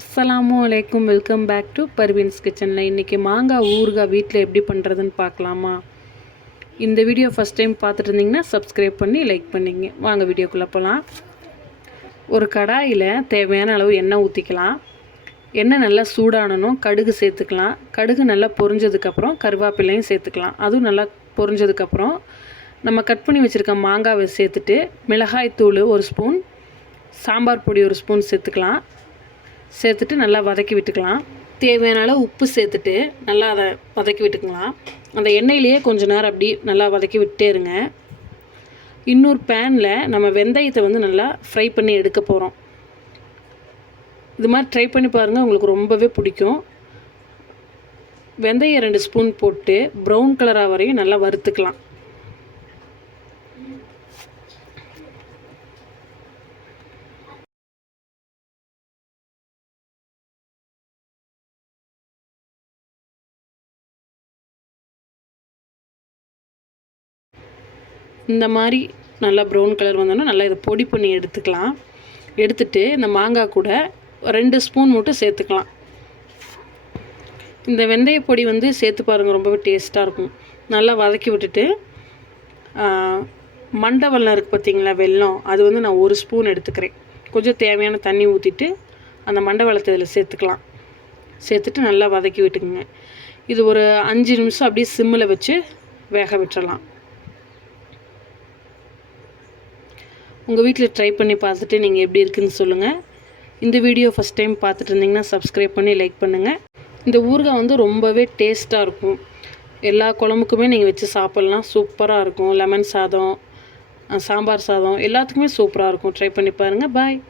அஸ்ஸலாமு அலைக்கும். Welcome back to Parveen's கிச்சனில். இன்றைக்கி மாங்காய் ஊறுகாய் வீட்டில் எப்படி பண்ணுறதுன்னு பார்க்கலாமா? இந்த வீடியோ ஃபஸ்ட் டைம் பார்த்துட்டு இருந்தீங்கன்னா சப்ஸ்கிரைப் பண்ணி லைக் பண்ணிங்க. வாங்க வீடியோக்குள்ளே போகலாம். ஒரு கடாயில் தேவையான அளவு எண்ணெய் ஊற்றிக்கலாம். எண்ணெய் நல்லா சூடானணும் கடுகு சேர்த்துக்கலாம். கடுகு நல்லா பொரிஞ்சதுக்கப்புறம் கருவேப்பிலையும் சேர்த்துக்கலாம். அதுவும் நல்லா பொரிஞ்சதுக்கப்புறம் நம்ம கட் பண்ணி வச்சுருக்க மாங்காவை சேர்த்துட்டு மிளகாய் தூள் 1 ஸ்பூன், சாம்பார் பொடி 1 ஸ்பூன் சேர்த்துக்கலாம். சேர்த்துட்டு நல்லா வதக்கி விட்டுக்கலாம். தேவையான அளவு உப்பு சேர்த்துட்டு நல்லா அதை வதக்கி விட்டுக்கலாம். அந்த எண்ணெயிலேயே கொஞ்சம் நேரம் அப்படி நல்லா வதக்கி விட்டே இருங்க. இன்னொரு பேனில் நம்ம வெந்தயத்தை நல்லா ஃப்ரை பண்ணி எடுக்க போகிறோம். இது மாதிரி ட்ரை பண்ணி பாருங்கள், உங்களுக்கு ரொம்பவே பிடிக்கும். வெந்தயம் 2 ஸ்பூன் போட்டு ப்ரௌன் கலராக வரையும் நல்லா வறுத்துக்கலாம். இந்த மாதிரி நல்லா ப்ரௌன் கலர் வந்தோன்னா நல்லா இதை பொடி பண்ணி எடுத்துக்கலாம். எடுத்துட்டு இந்த மாங்காய் கூட 2 ஸ்பூன் மட்டும் சேர்த்துக்கலாம். இந்த வெந்தய பொடி சேர்த்து பாருங்கள், ரொம்பவே டேஸ்ட்டாக இருக்கும். நல்லா வதக்கி விட்டுட்டு மண்டை வெல்லம் இருக்குது பார்த்திங்களா, வெல்லம் அது நான் 1 ஸ்பூன் எடுத்துக்கிறேன். கொஞ்சம் தேவையான தண்ணி ஊற்றிட்டு அந்த மண்டை வெல்லத்தை இதில் சேர்த்துக்கலாம். சேர்த்துட்டு நல்லா வதக்கி விட்டுக்குங்க. இது ஒரு 5 நிமிஷம் அப்படியே சிம்மில் வச்சு வேக விட்டுறலாம். உங்கள் வீட்டில் ட்ரை பண்ணி பார்த்துட்டு நீங்கள் எப்படி இருக்குதுன்னு சொல்லுங்கள். இந்த வீடியோ ஃபஸ்ட் டைம் பார்த்துட்டு இருந்தீங்கன்னா சப்ஸ்கிரைப் பண்ணி லைக் பண்ணுங்கள். இந்த ஊறுகாய் ரொம்பவே டேஸ்ட்டாக இருக்கும். எல்லா குழம்புக்குமே நீங்கள் வச்சு சாப்பிட்லாம். சூப்பராக இருக்கும். லெமன் சாதம், சாம்பார் சாதம் எல்லாத்துக்குமே சூப்பராக இருக்கும். ட்ரை பண்ணி பாருங்கள். பாய்.